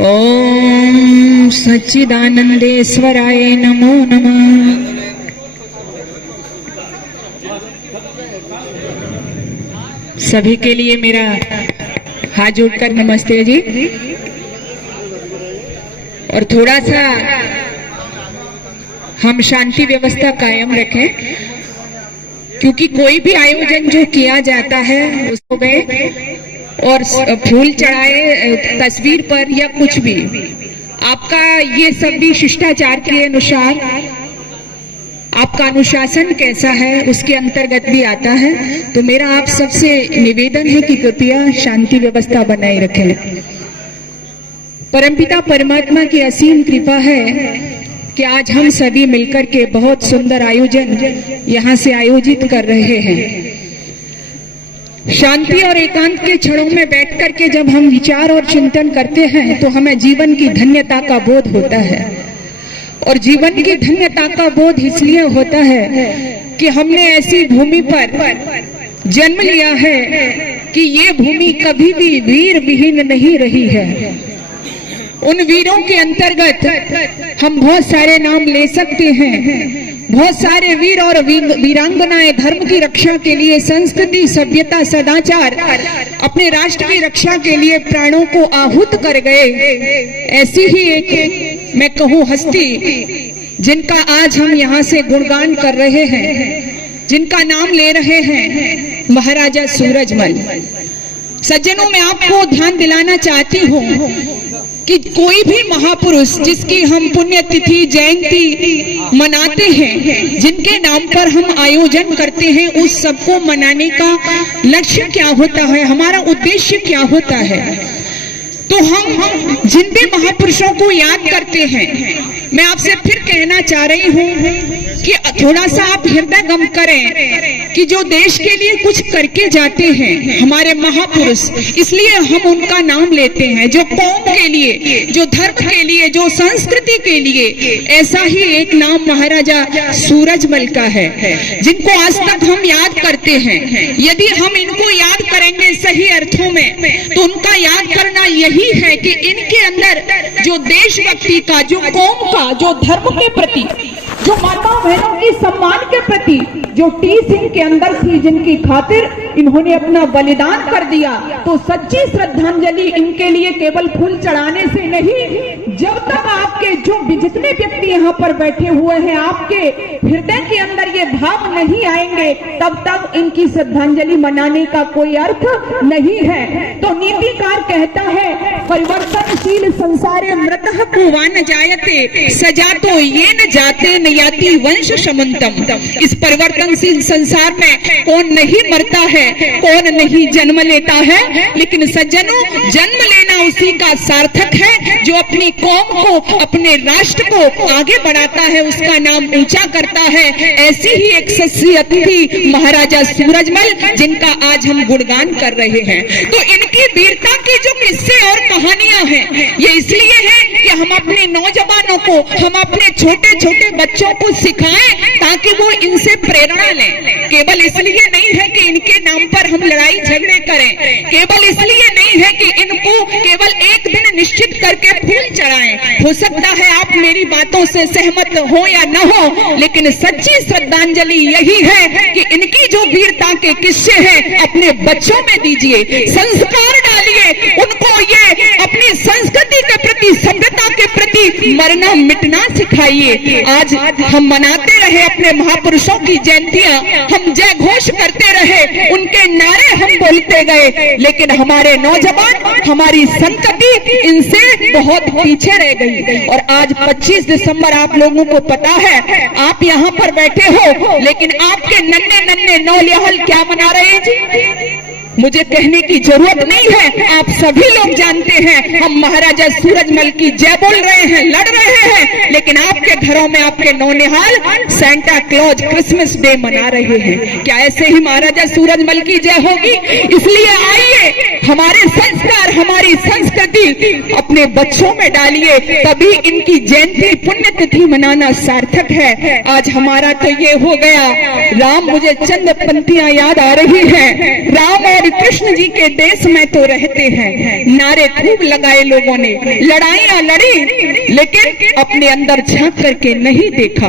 ओम सच्चिदानंदेश्वराय नमो नमः। सभी के लिए मेरा हाथ जोड़कर नमस्ते जी। और थोड़ा सा हम शांति व्यवस्था कायम रखें, क्योंकि कोई भी आयोजन जो किया जाता है उसको गए और फूल चढ़ाए तस्वीर पर या कुछ भी, आपका ये सब भी शिष्टाचार के अनुसार आपका अनुशासन कैसा है उसके अंतर्गत भी आता है। तो मेरा आप सबसे निवेदन है कि कृपया शांति व्यवस्था बनाए रखें। परमपिता परमात्मा की असीम कृपा है कि आज हम सभी मिलकर के बहुत सुंदर आयोजन यहाँ से आयोजित कर रहे हैं। शांति और एकांत के क्षणों में बैठ करके जब हम विचार और चिंतन करते हैं तो हमें जीवन की धन्यता का बोध होता है। और जीवन की धन्यता का बोध इसलिए होता है कि हमने ऐसी भूमि पर जन्म लिया है कि ये भूमि कभी भी वीर विहीन नहीं रही है। उन वीरों के अंतर्गत हम बहुत सारे नाम ले सकते हैं। बहुत सारे वीर और वीरांगनाएं धर्म की रक्षा के लिए, संस्कृति, सभ्यता, सदाचार, अपने राष्ट्र की रक्षा के लिए प्राणों को आहूत कर गए। ऐसी ही एक मैं कहूँ हस्ती जिनका आज हम यहाँ से गुणगान कर रहे हैं, जिनका नाम ले रहे हैं, महाराजा सूरजमल। सज्जनों, मैं आपको ध्यान दिलाना चाहती हूँ कि कोई भी महापुरुष जिसकी हम पुण्यतिथि, जयंती मनाते हैं, जिनके नाम पर हम आयोजन करते हैं, उस सबको मनाने का लक्ष्य क्या होता है, हमारा उद्देश्य क्या होता है। तो हम जिन भी महापुरुषों को याद करते हैं, मैं आपसे फिर कहना चाह रही हूँ कि थोड़ा सा आप हृदय गम करें कि जो देश के लिए कुछ करके जाते हैं हमारे महापुरुष, इसलिए हम उनका नाम लेते हैं। जो कौम के लिए, जो धर्म के लिए, जो संस्कृति के लिए, ऐसा ही एक नाम महाराजा सूरजमल का है, जिनको आज तक हम याद करते हैं। यदि हम इनको याद करेंगे सही अर्थों में, तो उनका याद करना यही है कि इनके अंदर जो देशभक्ति का, जो कौम का, जो धर्म के प्रति, जो माता बहनों की सम्मान के प्रति जो टीस इनके अंदर थी, जिनकी खातिर इन्होंने अपना बलिदान कर दिया, तो सच्ची श्रद्धांजलि इनके लिए केवल फूल चढ़ाने से नहीं, जब तक आपके जो जितने व्यक्ति यहाँ पर बैठे हुए हैं, आपके हृदय के अंदर ये भाव नहीं आएंगे, तब तक इनकी श्रद्धांजलि मनाने का कोई अर्थ नहीं है। तो नीतिकार कहता है, परिवर्तनशील संसारे मृतः कुवा न जायते, सजा तो ये न जाते न याति वंश समंतम। इस परिवर्तनशील संसार में कौन नहीं मरता है, कौन नहीं जन्म लेता है, लेकिन सज्जनों, जन्म लेना उसी का सार्थक है जो अपनी कौम को, अपने राष्ट्र को आगे बढ़ाता है, उसका नाम ऊंचा करता है। ऐसी ही एक शख्सियत थी महाराजा सूरजमल, जिनका आज हम गुणगान कर रहे हैं। तो इनकी वीरता के जो किस्से और कहानियां हैं, ये इसलिए है कि हम अपने नौजवानों को, हम अपने छोटे छोटे बच्चों को सिखाएं ताकि वो इनसे प्रेरणा लें। केवल इसलिए नहीं है कि इनके नाम पर हम लड़ाई झगड़े करें, केवल इसलिए नहीं है कि इनको केवल एक दिन निश्चित करके फूल चढ़ाएं। हो सकता है आप मेरी बातों से सहमत हो या न हो, लेकिन सच्ची श्रद्धांजलि यही है कि इनकी जो वीरता के किस्से हैं अपने बच्चों में दीजिए, संस्कार डालिए उनको, ये अपनी संस्कृति के प्रति, सभ्यता के प्रति मरना मिटना सिखाइए। आज हम मनाते रहे अपने महापुरुषों की जयंतियां, हम जय घोष करते रहे, उनके नारे हम बोलते गए, लेकिन हमारे नौजवान, हमारी संतति इनसे बहुत पीछे रह गई। और आज 25 दिसंबर आप लोगों को पता है, आप यहाँ पर बैठे हो, लेकिन आपके नन्हे नन्हे नौलियाल क्या मना रहे हैं जी? मुझे कहने की जरूरत नहीं है, आप सभी लोग जानते हैं, हम महाराजा सूरजमल की जय बोल रहे हैं, लड़ रहे हैं, लेकिन आपके घरों में, आपके नौनिहाल सेंटा क्लॉज क्रिसमस डे मना रहे हैं। क्या ऐसे ही महाराजा सूरजमल की जय होगी? इसलिए आइए हमारे संस्कार, हमारी संस्कृति अपने बच्चों में डालिए, तभी इनकी जयंती पुण्यतिथि मनाना सार्थक है। आज हमारा तो ये हो गया। राम, मुझे चंद पंक्तियां याद आ रही हैं। राम और कृष्ण जी के देश में तो रहते हैं, नारे खूब लगाए लोगों ने, लड़ाइयां लड़ी, लेकिन अपने अंदर झांक करके नहीं देखा।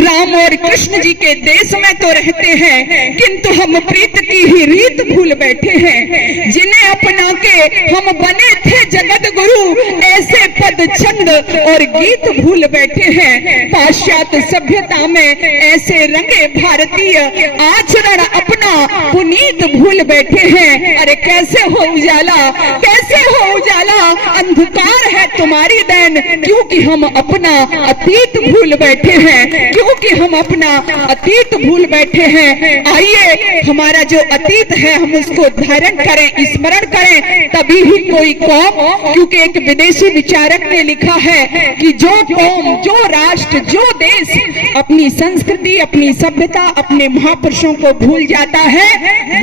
राम और कृष्ण जी के देश में तो रहते हैं, किंतु हम प्रीत की ही रीत भूल बैठे हैं। जिन्हें अपना के हम बने थे जगत गुरु, ऐसे पद छंद और गीत भूल बैठे हैं। पाश्चात्य सभ्यता में ऐसे रंगे भारतीय, आचरण अपना पुनीत भूल बैठे हैं। अरे कैसे हो उजाला, कैसे हो उजाला, अंधकार है तुम्हारी दैन, क्योंकि हम अपना अतीत भूल बैठे हैं, क्योंकि हम अपना अतीत भूल बैठे हैं। आइए हमारा जो अतीत है हम उसको धारण करें, स्मरण करें, तभी ही कोई कौम, क्योंकि एक विदेशी विचारक ने लिखा है कि जो कौम, जो राष्ट्र, जो देश अपनी संस्कृति, अपनी सभ्यता, अपने महापुरुषों को भूल जाता है,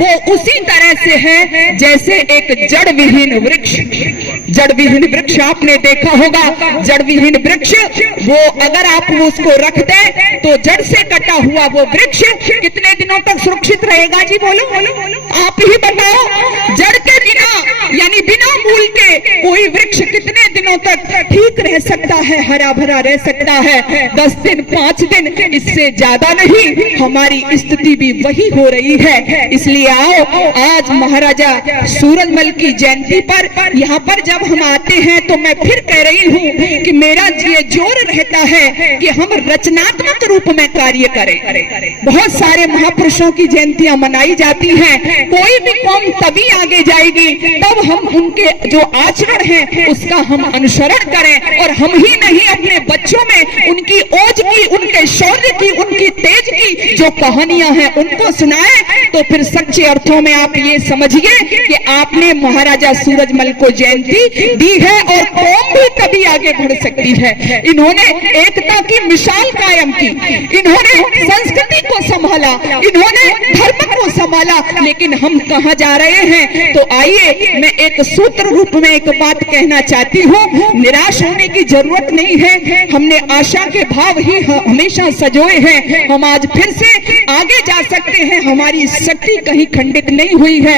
वो उसी तरह से है जैसे एक जड़ विहीन वृक्ष। जड़ विहीन वृक्ष आपने देखा होगा, जड़ विहीन वृक्ष, वो अगर आप उसको रख दें तो जड़ से कटा हुआ वो वृक्ष कितने दिनों तक सुरक्षित रहेगा जी? बोलो आप ही बताओ। जड़ के बिना, यानी बिना मूल के कोई वृक्ष कितने दिनों तक ठीक रह सकता है, हरा भरा रह सकता है? 10 दिन, 5 दिन, इससे ज्यादा नहीं। हमारी स्थिति भी वही हो रही है। इसलिए आओ, आज महाराजा सूरजमल की जयंती पर यहाँ पर जब हम आते हैं तो मैं फिर कह रही हूँ कि मेरा ये जोर रहता है कि हम रचनात्मक रूप में कार्य करें। बहुत सारे महापुरुषों की जयंतियां मनाई जाती हैं, कोई भी कौम तभी आगे जाएगी तब हम उनके जो आचरण है उसका हम अनुसरण करें, और हम ही नहीं अपने बच्चों में उनकी ओज की, उनके शौर्य की, उनकी तेज की जो कहानियां हैं उनको सुनाएं। तो फिर सच्चे अर्थों में आप ये समझिए कि आपने महाराजा सूरजमल को जयंती दी है, और कौम भी तभी आगे बढ़ सकती है। इन्होंने एकता की मिसाल कायम की, इन्होंने संस्कृति को संभाला, इन्होंने धर्म को संभाला, लेकिन हम कहां जा रहे हैं? तो आइए मैं एक सूत्र रूप में एक बात कहना चाहती हूँ। निराश होने की जरूरत नहीं है, हमने आशा के भाव ही हमेशा सजोए हैं। हम आज फिर से आगे जा सकते हैं, हमारी शक्ति कहीं खंडित नहीं हुई है।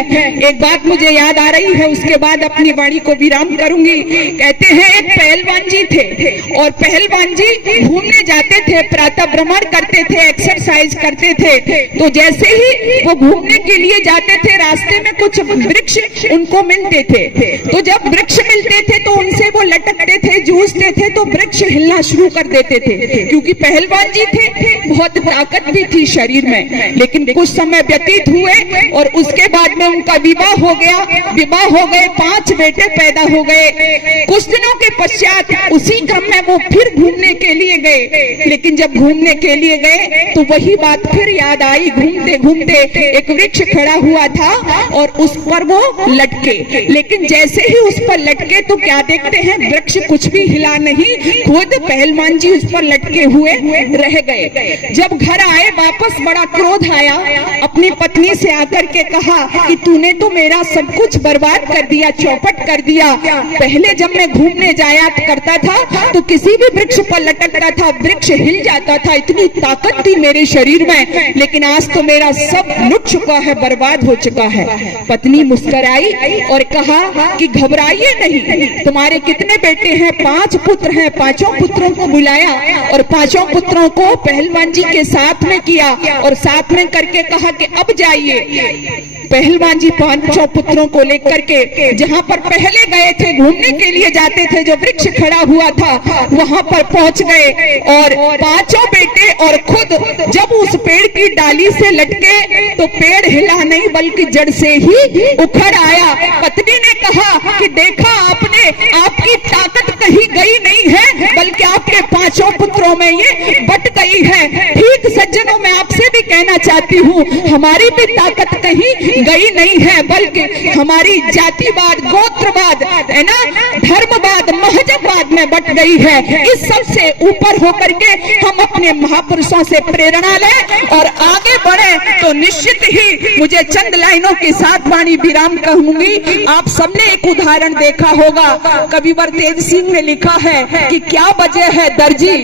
एक बात मुझे याद आ रही है, उसके बाद अपनी वाणी को विराम करूंगी। कहते हैं एक पहलवान जी थे, और पहलवान जी घूमने जाते थे, प्रातः भ्रमण करते थे, एक्सरसाइज करते थे। तो जैसे ही वो घूमने के लिए जाते थे, रास्ते में कुछ वृक्ष उनको मिलते थे। तो जब वृक्ष मिलते थे तो उनसे वो लटकते थे, जूझते थे, तो वृक्ष हिलना शुरू कर देते थे, क्योंकि पहलवान जी थे, बहुत ताकत भी थी शरीर में। लेकिन कुछ समय व्यतीत हुए और उसके बाद में उनका विवाह हो गया। विवाह हो गए, 5 बेटे पैदा हो गए। कुछ दिनों के पश्चात उसी क्रम में वो फिर घूमने के लिए गए, लेकिन जब घूमने के लिए गए तो वही बात फिर याद आई। घूमते घूमते एक वृक्ष खड़ा हुआ था और उस पर वो लटके, लेकिन जैसे ही उस पर लटके तो क्या देखते हैं, वृक्ष कुछ भी हिला नहीं, खुद पहलवान जी उस पर लटके हुए रह गए। जब घर आए वापस बड़ा क्रोध आया, अपनी पत्नी से आकर के कहा कि तूने तो मेरा सब कुछ बर्बाद कर दिया, चौपट कर दिया। पहले जब मैं घूमने जाया करता था तो किसी भी वृक्ष पर लटकता था, वृक्ष हिल जाता था, इतनी ताकत थी मेरे शरीर में, लेकिन आज तो मेरा सब लुट चुका है, बर्बाद हो चुका है। पत्नी मुस्कुराई और कहा कि घबराइए नहीं, तुम्हारे कितने बेटे हैं? 5 पुत्र हैं। 5 पुत्रों को बुलाया और 5 पुत्रों को पहलवान जी के साथ में किया और साथ में करके कहा कि अब जाइए। पहलवान जी 5 पुत्रों को लेकर के जहां पर पहले गए थे, घूमने के लिए जाते थे, जो वृक्ष खड़ा हुआ था वहां पर पहुंच गए, और 5 बेटे और खुद जब उस पेड़ की डाली से लटके तो पेड़ हिला नहीं बल्कि जड़ से ही उखड़ आया। पत्नी ने कहा कि देखा आपने, आपकी ताकत कहीं गई नहीं है, बल्कि आपके 5 पुत्रों में ये बट गई है। ठीक सज्जनों, मैं आपसे भी कहना चाहती हूँ, हमारी भी ताकत कहीं गई नहीं है, बल्कि हमारी जातिवाद, गोत्रवाद, है ना, धर्मवाद, महजबाद में बट गई है। इस सब से ऊपर होकर के हम अपने महापुरुषों से प्रेरणा लें और आगे बढ़े। तो निश्चित ही मुझे चंद लाइनों के साथ वाणी विराम कहूंगी। आप सबने एक उदाहरण देखा होगा, कविवर तेज सिंह ने लिखा है कि क्या वजह है दर्जी,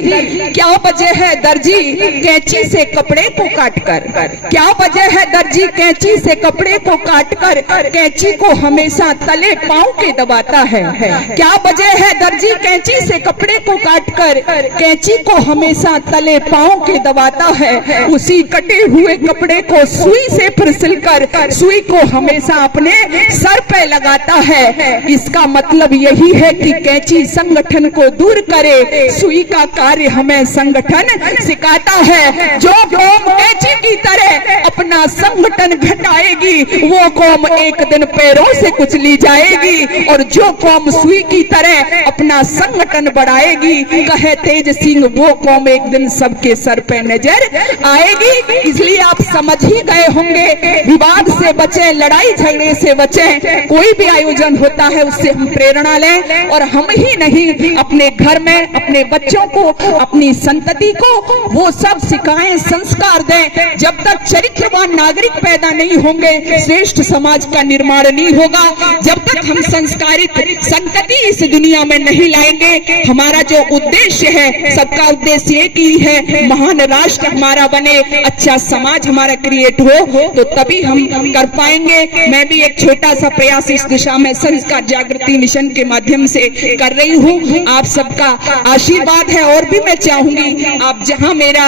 क्या वजह है दर्जी कैंची से कपड़े को काटकर, क्या वजह है दर्जी कैंची से कपड़े को काटकर कैंची को हमेशा तले पांव के दबाता है। क्या वजह है दर्जी कैंची से कपड़े को काटकर कैंची को हमेशा तले पांव के दबाता है। उसी कटे हुए कपड़े को सुई से फिर सिलकर सुई को हमेशा अपने सर पे लगाता है। इसका मतलब यही है कि कैंची संगठन को दूर करे, सुई का कार्य हमें संगठन सिखाता है। जो कौम कैंची की तरह अपना संगठन घटाएगी वो कौम एक दिन पैरों से कुचली जाएगी, और जो कौम सुई की तरह अपना संगठन बढ़ाएगी, कहे तेज सिंह, वो कौम एक दिन सबके सर पे नजर आएगी। इसलिए आप समझ ही गए होंगे, विवाद से बचें, लड़ाई झगड़े से बचें। कोई भी आयोजन होता है उससे हम प्रेरणा लें, और हम ही नहीं अपने घर में अपने बच्चों को, अपनी संतति को वो सब सिखाएं, संस्कार दें। जब तक चरित्रवान नागरिक पैदा नहीं होंगे श्रेष्ठ समाज का निर्माण नहीं होगा। जब तक हम संस्कारित संतति इस दुनिया में नहीं लाएंगे, हमारा जो उद्देश्य है सबका उद्देश्य एक ही है, महान राष्ट्र हमारा बने, अच्छा समाज हमारा क्रिएट हो, तो तभी हम कर पाएंगे। मैं भी एक छोटा सा प्रयास इस दिशा में संस्कार जागृति मिशन के माध्यम से कर रही हूँ। आप सबका आशीर्वाद है, और भी मैं चाहूंगी आप जहाँ मेरा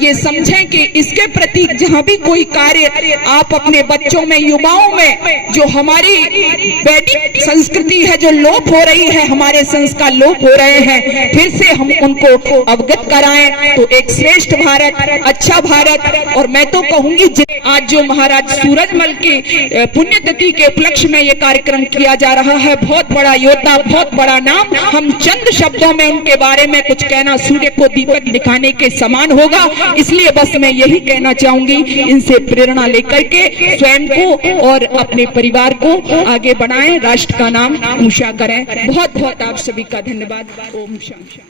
ये समझें कि इसके प्रति जहाँ भी कोई कार्य आप अपने बच्चों में, युवाओं में जो हमारी वैदिक संस्कृति है जो लोप हो रही है, हमारे संस्कार लोप हो रहे हैं, फिर से हम उनको अवगत कराएं तो एक श्रेष्ठ भारत, अच्छा भारत। और मैं तो कहूंगी आज जो महाराज सूरजमल की पुण्यतिथि के उपलक्ष्य में ये कार्यक्रम किया जा रहा है, बहुत बड़ा योद्धा, बहुत बड़ा नाम। हम चंद शब्दों में उनके बारे में कुछ कहना सूर्य को दीपक दिखाने के समान होगा। इसलिए बस मैं यही कहना चाहूंगी, इनसे प्रेरणा लेकर के स्वयं को और अपने परिवार को आगे बढ़ाएं, राष्ट्र का नाम ऊंचा करें। बहुत बहुत आप सभी का धन्यवाद। ओम शांति।